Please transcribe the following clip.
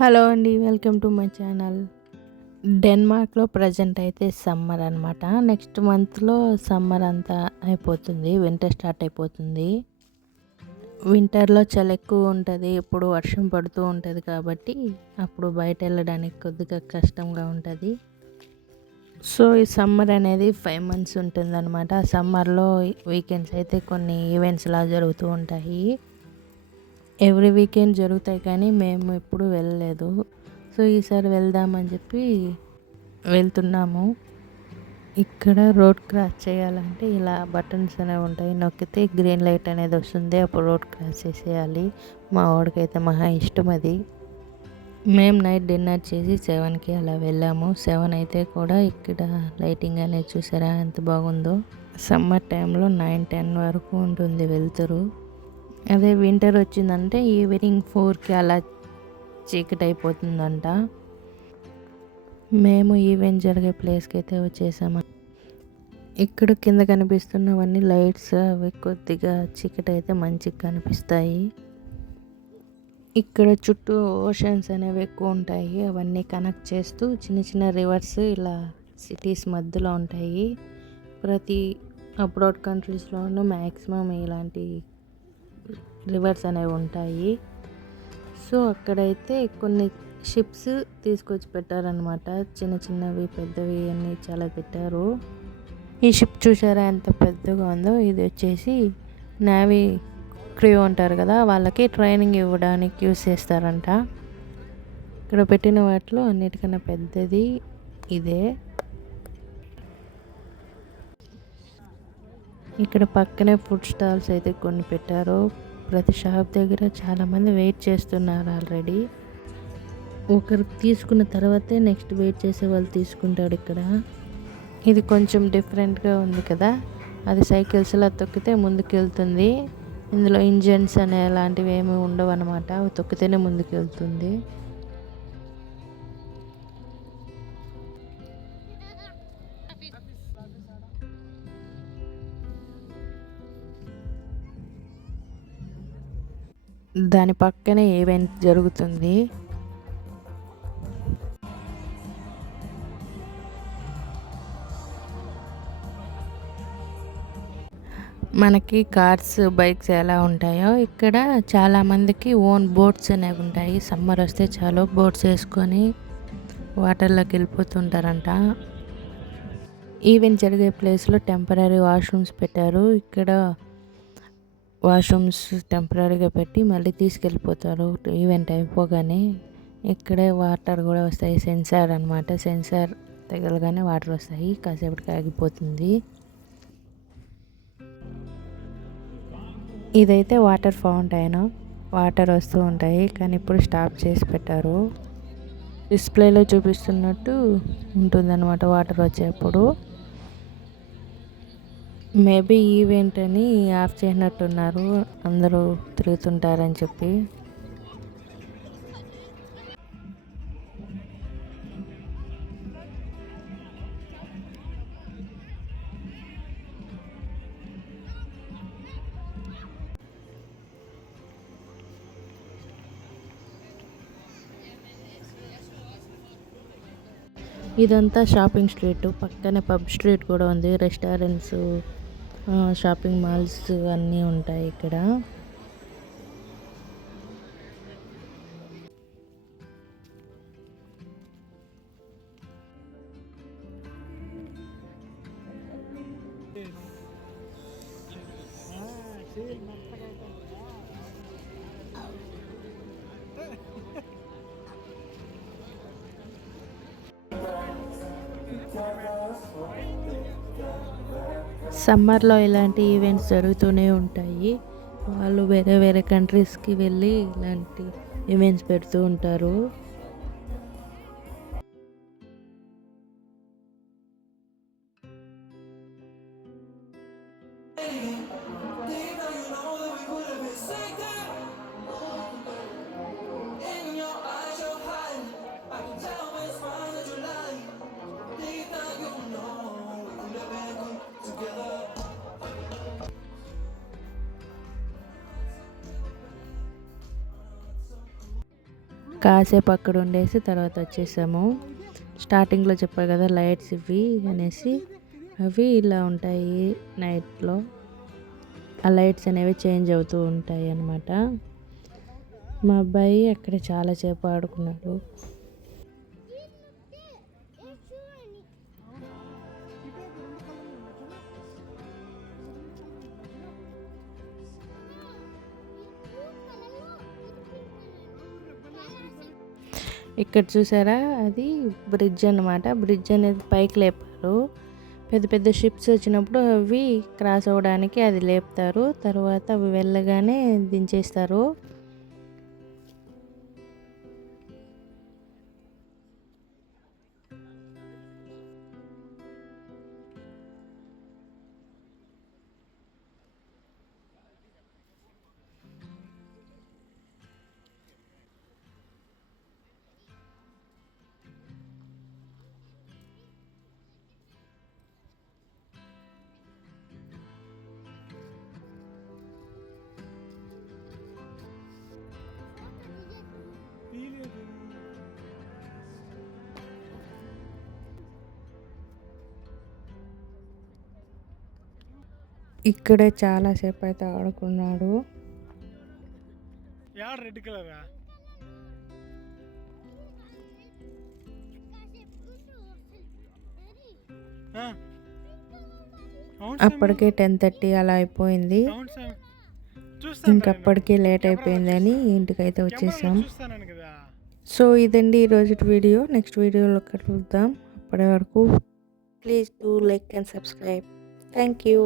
Hello అండి welcome to my channel. డెన్మార్క్లో present అయితే సమ్మర్ అనమాట నెక్స్ట్ మంత్లో సమ్మర్ అంతా అయిపోతుంది వింటర్ స్టార్ట్ అయిపోతుంది. వింటర్లో చలి ఎక్కువ ఉంటుంది ఎప్పుడు వర్షం పడుతూ ఉంటుంది కాబట్టి అప్పుడు బయట వెళ్ళడానికి కొద్దిగా కష్టంగా ఉంటుంది. సో ఈ సమ్మర్ అనేది ఫైవ్ మంత్స్ ఉంటుంది అనమాట సమ్మర్లో వీకెండ్స్ అయితే కొన్ని ఈవెంట్స్ లా జరుగుతూ ఉంటాయి. ఎవ్రీ వీకెండ్ జరుగుతాయి కానీ మేము ఎప్పుడు వెళ్ళలేదు. సో ఈసారి వెళ్దామని చెప్పి వెళ్తున్నాము. ఇక్కడ రోడ్ క్రాస్ చేయాలంటే ఇలా బటన్స్ అనేవి ఉంటాయి. నొక్కితే గ్రీన్ లైట్ అనేది వస్తుంది. అప్పుడు రోడ్ క్రాస్ చేసేయాలి. మా వాడికైతే మహా ఇష్టం అది. మేము నైట్ డిన్నర్ చేసి సెవెన్కి అలా వెళ్ళాము. సెవెన్ అయితే కూడా ఇక్కడ లైటింగ్ అనేది చూసారా ఎంత బాగుందో. సమ్మర్ టైంలో నైన్ టెన్ వరకు ఉంటుంది వెళ్తురు. అదే వింటర్ వచ్చిందంటే ఈవినింగ్ ఫోర్కి అలా చీకటి అయిపోతుందంట మేము ఈవెంట్ జరిగే ప్లేస్కి అయితే వచ్చేసాము. ఇక్కడ కింద కనిపిస్తున్నవన్నీ లైట్స్ అవి కొద్దిగా చీకటి అయితే మంచిగా కనిపిస్తాయి. ఇక్కడ చుట్టూ ఓషన్స్ అనేవి ఎక్కువ ఉంటాయి. అవన్నీ కనెక్ట్ చేస్తూ చిన్న చిన్న రివర్స్ ఇలా సిటీస్ మధ్యలో ఉంటాయి. ప్రతి అబ్రాడ్ కంట్రీస్లోనూ మ్యాక్సిమం ఇలాంటి రివర్స్ అనేవి ఉంటాయి. సో అక్కడైతే కొన్ని షిప్స్ తీసుకొచ్చి పెట్టారనమాట చిన్న చిన్నవి పెద్దవి అన్నీ చాలా పెట్టారు. ఈ షిప్ చూసారా ఎంత పెద్దగా ఉందో? ఇది వచ్చేసి నావీ క్రియూ అంటారు కదా వాళ్ళకి ట్రైనింగ్ ఇవ్వడానికి యూస్ చేస్తారంట. ఇక్కడ పెట్టిన వాటిలో అన్నిటికన్నా పెద్దది ఇదే. ఇక్కడ పక్కనే ఫుడ్ స్టాల్స్ అయితే కొన్ని పెట్టారు. ప్రతి షాప్ దగ్గర చాలామంది వెయిట్ చేస్తున్నారు ఆల్రెడీ. ఒకరు తీసుకున్న తర్వాతే నెక్స్ట్ వెయిట్ చేసే వాళ్ళు తీసుకుంటాడు ఇక్కడ. ఇది కొంచెం డిఫరెంట్గా ఉంది కదా. అది సైకిల్స్లో తొక్కితే ముందుకు వెళ్తుంది ఇందులో ఇంజన్స్ అనే అలాంటివి ఏమి ఉండవు అనమాట అవి తొక్కితేనే ముందుకు వెళ్తుంది దాని పక్కనే ఈవెంట్ జరుగుతుంది. మనకి కార్స్ బైక్స్ ఎలా ఉంటాయో ఇక్కడ చాలామందికి ఓన్ బోట్స్ అనేవి ఉంటాయి. సమ్మర్ వస్తే చాలా బోట్స్ వేసుకొని వాటర్లోకి వెళ్ళిపోతుంటారంట. ఈవెంట్ జరిగే ప్లేస్లో టెంపరీ వాష్రూమ్స్ పెట్టారు. ఇక్కడ వాష్రూమ్స్ టెంపరీగా పెట్టి మళ్ళీ తీసుకెళ్ళిపోతారు. ఈవెంట్ అయిపోగానే ఇక్కడే వాటర్ కూడా వస్తాయి. సెన్సార్ అనమాట సెన్సార్ తగలగానే వాటర్ వస్తాయి. కాసేపటికి ఆగిపోతుంది. ఇదైతే వాటర్ ఫౌంటైన్. వాటర్ వస్తూ ఉంటాయి. కానీ ఇప్పుడు స్టాప్ చేసి పెట్టారు. డిస్ప్లేలో చూపిస్తున్నట్టు ఉంటుందన్నమాట వాటర్ వచ్చేప్పుడు. మేబీ ఈవెంట్ అని ఆఫ్ చేసినట్టున్నారు. అందరూ తిరుగుతుంటారని చెప్పి. ఇదంతా షాపింగ్ స్ట్రీట్. పక్కనే పబ్ స్ట్రీట్ కూడా ఉంది. రెస్టారెంట్స్ షాపింగ్ మాల్స్ అన్నీ ఉంటాయి ఇక్కడ. Ah, సమ్మర్లో ఇలాంటి ఈవెంట్స్ జరుగుతూనే ఉంటాయి. వాళ్ళు వేరే వేరే కంట్రీస్కి వెళ్ళి ఇలాంటి ఈవెంట్స్ పెడుతూ ఉంటారు. కాసేపు అక్కడ ఉండేసి తర్వాత వచ్చేసాము. స్టార్టింగ్లో చెప్పారు కదా లైట్స్ ఇవి అనేసి. అవి ఇలా ఉంటాయి నైట్లో. ఆ లైట్స్ అనేవి చేంజ్ అవుతూ ఉంటాయి అన్నమాట. మా అబ్బాయి అక్కడ చాలాసేపు ఆడుకున్నాడు. ఇక్కడ చూసారా? అది బ్రిడ్జ్ అన్నమాట. బ్రిడ్జ్ అనేది పైకి లేపారు. పెద్ద పెద్ద షిప్స్ వచ్చినప్పుడు అవి క్రాస్ అవ్వడానికి అది లేపుతారు. తర్వాత అవి వెళ్ళగానే దించేస్తారు. ఇక్కడే చాలాసేపు అయితే ఆడుకున్నాడు. రెడ్ కలరా అప్పటికే టెన్ థర్టీ అలా అయిపోయింది. ఇంకప్పటికే లేట్ అయిపోయిందని ఇంటికైతే వచ్చేసాం. సో ఇదండి ఈరోజు వీడియో. నెక్స్ట్ వీడియోలో కలుద్దాం. అప్పటి వరకు please do like and subscribe. Thank you.